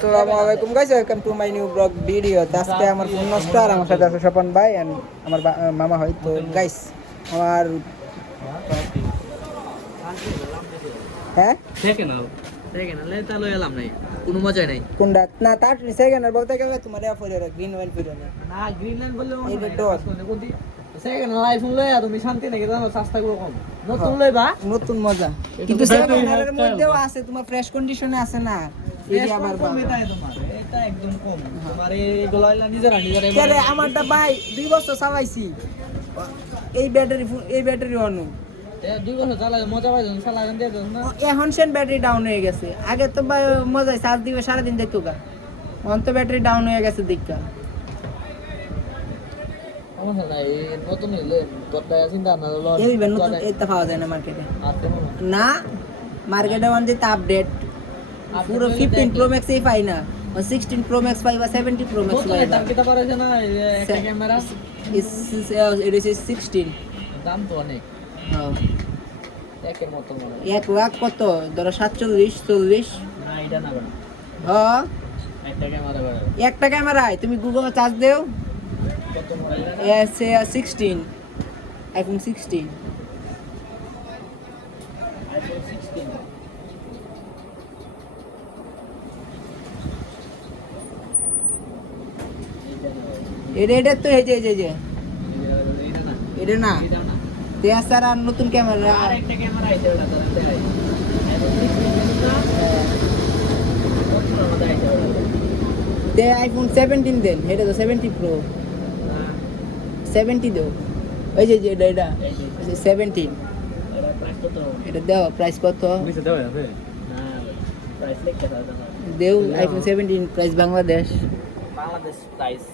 আসসালামু আলাইকুম guys, welcome to my new blog video. আজকে আমার ফোন নষ্ট আর আমার সাথে আছে স্বপন ভাই এন্ড আমার মামা হয়। তো গাইস আমার হ্যাঁ সেকেন্ড লেতা লই এলাম নাই কোনো মজা নাই কোনটা না তার সেকেন্ড আর বলতে গেলে তোমার এ ফরে গ্রিন ওয়াইন ফিরে না না গ্রিনল্যান্ড বললে এইটা ডট কোনটি সেকেন্ড আইফোন লই আর তুমি শান্তি নাকি জানো সস্তা করে কম নতুন লইবা নতুন মজা, কিন্তু সেকেন্ড এর মধ্যেও আছে তোমার ফ্রেশ কন্ডিশনে আছে না। এই যে আবার কম এটাই তোমার এটা একদম কম তোমার এইগুলো হইলা নিজেরা কেরে আমারটা ভাই 2 বছর চালাইছি এই ব্যাটারি অনু 2 বছর চালালে মজা পাই যখন চালাগান দিয়ে দেন না এখন সেন ব্যাটারি ডাউন হয়ে গেছে। আগে তো ভাই মজাই চার্জ দিবে সারাদিন যাইতো গা, এখন তো ব্যাটারি ডাউন হয়ে গেছে দীক্ষা। আমার নাই নতুন হইলে কথা চিন্তা না হলো এই নতুন এটা পাওয়া যায় না মার্কেটে আপনি না, মার্কেটে ওয়ান দিতে আপডেট পুরো 15 প্রো ম্যাক্স এই পাই না, 16 প্রো ম্যাক্স পাই বা 70 প্রো ম্যাক্স পাই। দাম কিটা পারে না একটা ক্যামেরা it is 16 দাম তো অনেক হ্যাঁ একের মতো মনে 1 লাখ কত ধরো 47 40 না এটা না বড় হ্যাঁ একটা ক্যামেরা বড় একটা ক্যামেরায় তুমি গুগলে চার্জ দেও কত মোবাইল সে 16 আইফোন 16 আইফোন 16 এটা তো এই যে এটা না এটা না এটা না দেয়াসার আর নতুন ক্যামেরা আর একটা ক্যামেরা আইছে ওটা ধরতে আই দে আইফোন 17 দেন, এটা তো 70 প্রো 70 দাও। ওই যে এটা 17 এটা দাও। প্রাইস কত দেও? আইফোন 17 প্রাইস বাংলাদেশ প্রাইস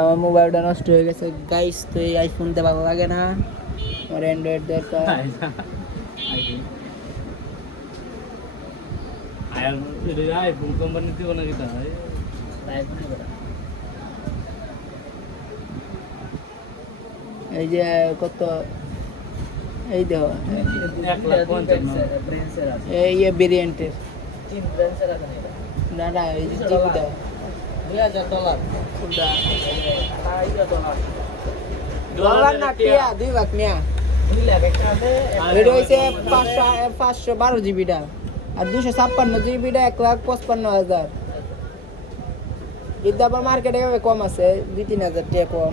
আমার মোবাইলটা নষ্ট হয়ে গেছে গাইস। তো এই আইফোনটা ভালো লাগে না, আমার অ্যান্ড্রয়েড দরকার। আইফোন কোম্পানি দিব না কিটা এই যে কত এই দেখো এই ভেরিয়েন্টের না না এই যে জিবি দাও ডলার না টিয়া 2 লাখ মিয়া। এটা হইছে 512 জিবিটা আর 256 জিবিটা 1,55,000। এটা আবার মার্কেটে কম আছে 2-3 হাজার টাকা কম।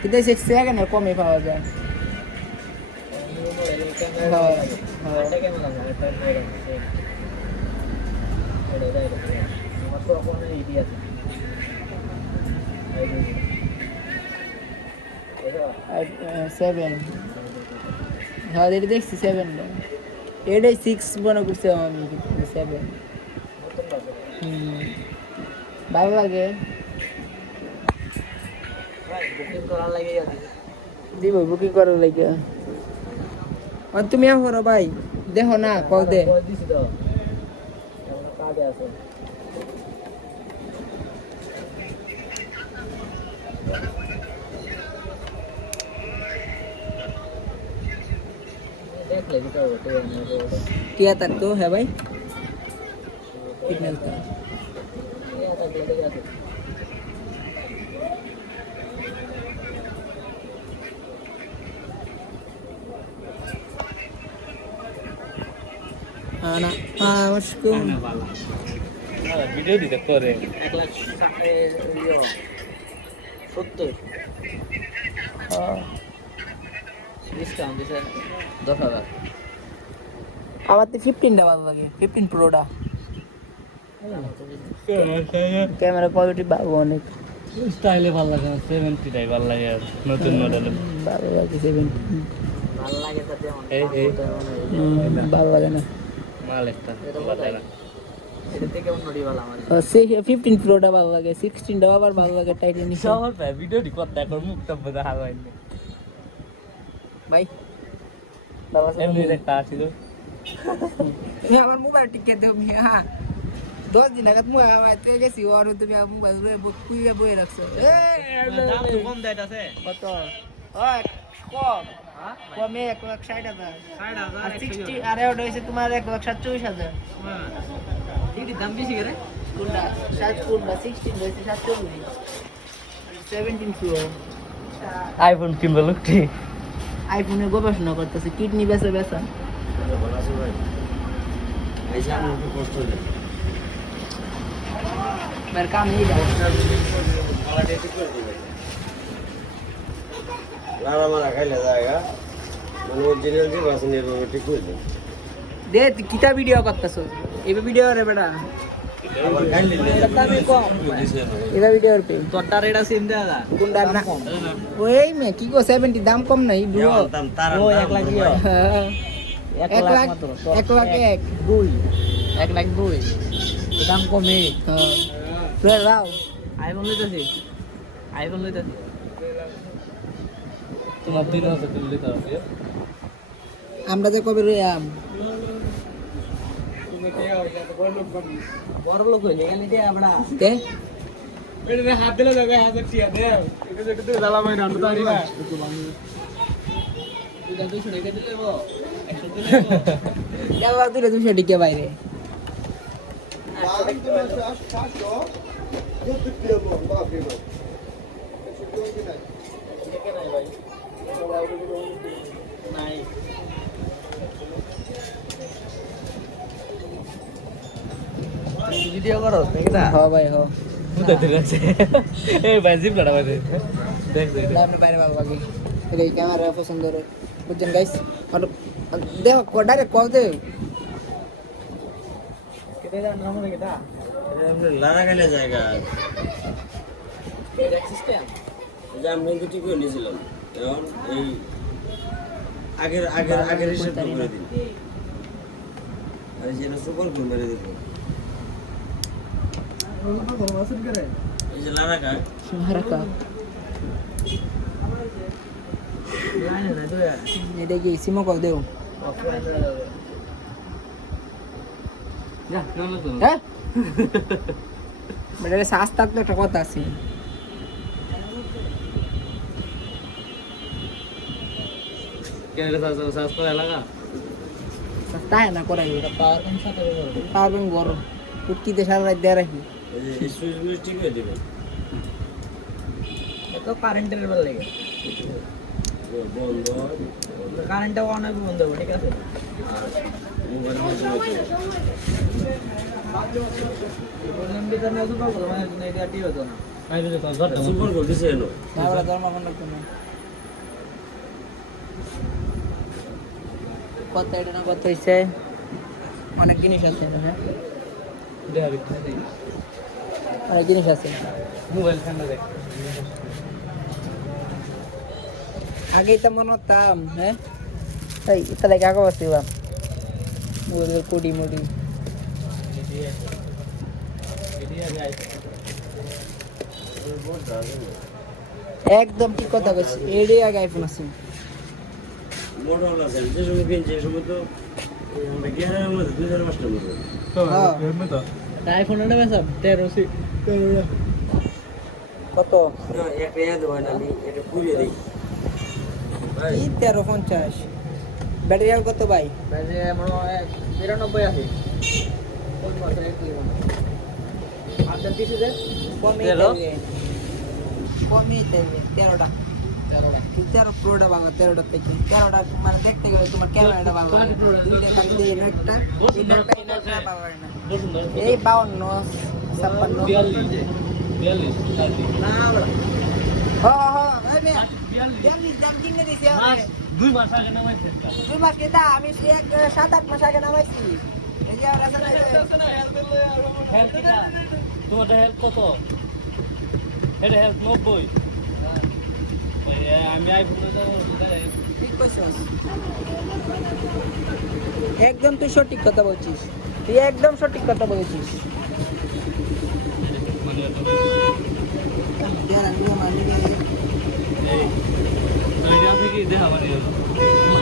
কিন্তু সেকেন্ড আর কমে পাওয়া যায়। সেভেন হ্যাঁ এটা দেখছি 7 এটাই 6 মনে করছি আমি, 7 ভালো লাগে দিব বুকিং করার লাগে। আর তুমি আহরো ভাই দেখো না কল দে क्या तक तो है भाई कितने का आना हाँ उसको ভিডিও দিতে করে 1,70,000 ডিসকাউন্ট দিছে 10,000। আমার তো 15টা ভালো লাগে, 15 প্রোটা ক্যামেরা কোয়ালিটি ভালো অনেক, স্টাইলে ভালো লাগে না 70টাই ভালো লাগে আর নতুন মডেল ভালো লাগে 70 ভালো লাগে তাতে এই ভালো লাগে না মাল একটা এটা থেকে অন্যটি ভালো আমার 15 প্রোটা ভালো লাগে, 16টা আবার ভালো লাগে টাইটানিক। সবার ভাই ভিডিওটি করতে এখন মুখটা বোঝা হয় না ভাই বাবা এমনি একটা আসিল আমার মোবাইল টিকে দেও মিয়া 10 দিন আগে মোবাইল আইতে গেছি আর তুমি মোবাইল কুইয়ে বয়ে রাখছো। দাম তো কম দেয় আছে কত? কম কমে 1,60,000 60,000 আর 60 আর ওটা হইছে তোমার 1,47,000 এটির দাম বেশি করে কোনটা 16 হইছে 47 17 প্রো আইফোন কিনবো লোকটি আইফোনে গবেষণা করতেছে কিডনি বেচা বেচা মের কাম নেই লারা মারা খাইলে জায়গা মানে অরিজিনাল যে বাসনের ঠিক করে দেন দে তুই কিতা ভিডিও করতেছ এই ভিডিও রে বেটা আবার খাইলে দামে কম এটা ভিডিও পে তোরটার এটা সিম দেয়া দা কোনটা না ওই মে কি গো 70 দাম কম নাই ব্রো দাম তার ও 1 লাখ ইয়া 1 লাখ মাত্র 1 লাখ 2 1 লাখ 2 দাম কমে হ্যাঁ রাও আইফোন লইতাছি তোমার 3000 তুলে দিতে হবে আমরা যে কবে রইলাম বড় লোক হইলে গেলে দে abra কে এটা হাত দিলে জায়গা 1000 টিয়া দে এটা যেটা জ্বালা মাই রান্না তারি না এটা 200 টাকা দিলে বো 100 দিলে বো কেলা দিলে 200 টাকা বাইরে নাই ভিডিও করো দেখি না হ্যাঁ ভাই হ্যাঁ বুঝতে পেরেছে এই ভাই জিপ লড়া ভাই দেখ দেখ আপনি বাইরে বাবা বাকি এই ক্যামেরা পছন্দ করে বুঝছেন গাইস আর দেখো ডাইরেক্ট কল দে কেটে যান নাম রে কেটা লারা খাইলে জায়গা সিস্টেম যে আমি কিন্তু ঠিক করে নিয়েছিলাম এখন এই আগের হিসাব করে দিন আর যেটা সুপার করে মেরে দেবো এই যে লারা খায় হারাকা লাইনে না তো এটা কি সিমো কল দেও যা নাম তো হ্যাঁ বেটারে শ্বাস থাকলে একটা কথা আছে কেন সাস করে লাগা তাই না করাই পাওয়ার কম সাথে পাওয়ার ব্যাংক বড় কুটকিতে সারা রাত দেয়া রাখি এই সুইচ মুইচ ঠিক করে দেবেন তো কারেন্টের বেল লাগে বন্ধ কারেন্টটা অন হবে বন্ধ হবে ঠিক আছে মোবাইল মধ্যে বললাম ভিতর না তো পাবো মানে নেগেটিভ হতো না আইলে তো ধরতে সুপার করে দিছে এলো না ওরা ধর্ম মনে কোনো কত এটা না কত হইছে অনেক জিনিস আছে হ্যাঁ দেখাবি অনেক জিনিস আছে মোবাইল ঠান্ডা দেখ আগেই তো মনে হতাম হ্যাঁ এই এটা লাগে আগে বসে বা ওদের কোডি মোডি একদম ঠিক কথা কইছি এডি আগে আইফোন আছে মোটরল আছে যে সময় কিনছে সে সময় তো আমরা গিয়ারের মধ্যে 2005 মধ্যে আইফোন এটা বেসা 13 কত একটা ইয়ে দেবো না আমি এটা পুড়িয়ে দিই ভাই কি 1350 ব্যাটারি আর কত ভাই বাজে আমার 93 আছে কোন মাসে কি আপনার দিছে যে কমই তেরো? দেবে কমই দেবে 13টা 13 প্রোটা বাবা 13টা থেকে 13টা মানে দেখতে গেলে তোমার ক্যামেরাটা বাবা দুইটা থাকতে একটা এটা বাবা না এই 52 56 না বড় হ্যাঁ হ্যাঁ এই বে দাম কিনে দিছি আমি 2 মাস আগে নামাইছে 2 মাস কেটা আমি 7-8 মাস আগে নামাইছি এই যে রাসা হেল্প কিটা তোমার হেল্প কত এটা হেল্প 90 আমি আইফোন ঠিক কইছস একদম তুই সঠিক কথা বলছিস তুই একদম সঠিক কথা বলছিস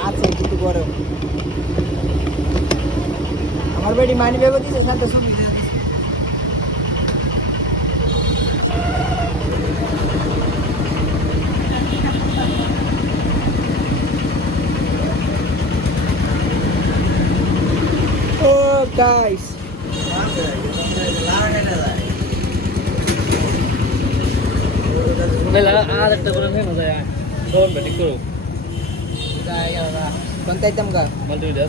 আছে কিছু করো আমার বেটি মানি ব্যাগ দিছে সাথে সুবিধা গাইস আর একটা করে ফেমস যায় ফোন ব্যাটিং করো कोणता आयटम का মাল্টিমিডিয়া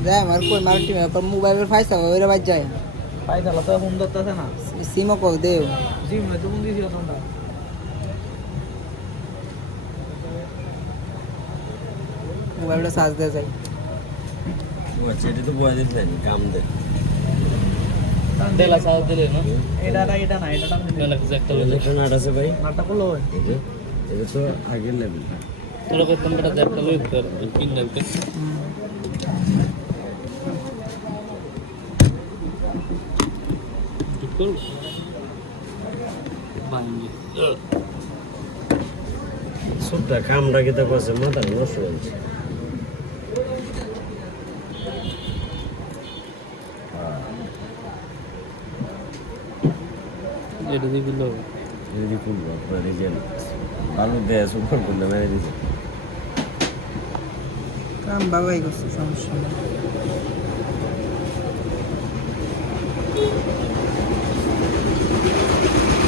जाय मार कोई मराठी में पर मोबाइल वर फायसा वगैरे बाज जाय পাই তাহলে তো ফোন ধরতেছে না सीमो को देव জিম হয়তো ফোন দিয়েছিল তোমরা मोबाइल ला साज दे जाय চেটে তো বয়া দিতে দেন কাম দে দেলা সাজ দিলে না এটা না এটা টান দিলে দেলা একটা হলো এটা নাট আছে ভাই নাটক করলো এটা তো আগের লেভেল তোরা কত টাকা দেব তো লইতে পিন লাগবে ঠিক করো বাঙ্গি সুটটা কামটা কি তো করছে মাথা নষ্ট হয়েছে এটা দিয়ে দিলো যদি খুলবো আপনার রিজেন ভালো দেয় সুপার করলে মেরে দিছে काम बाबाई को समस्या नहीं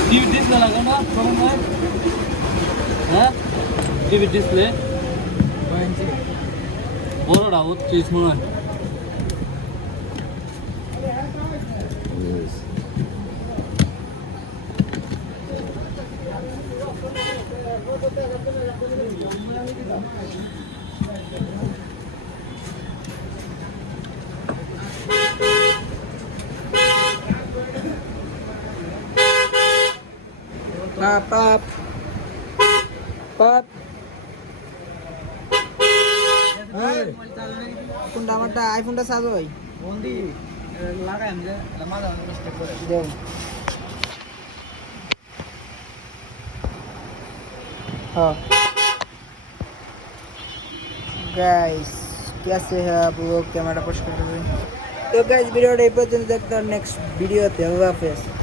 टीवी डिस्प्ले लगा ना कौन है हैं टीवी डिस्प्ले বড়টা হচ্ছে মনে হয় पाप पाप कुंडा मटा आईफोन टा साजो भाई বন্দি লাগাই আমরা লামাদা নষ্ট করে देव हाँ गाइस कैसे हैं आप लोग कैमरा पुश कर रहे हैं तो गाइस वीडियो देखते हैं नेक्स्ट वीडियो पे अल्लाह हाफिज़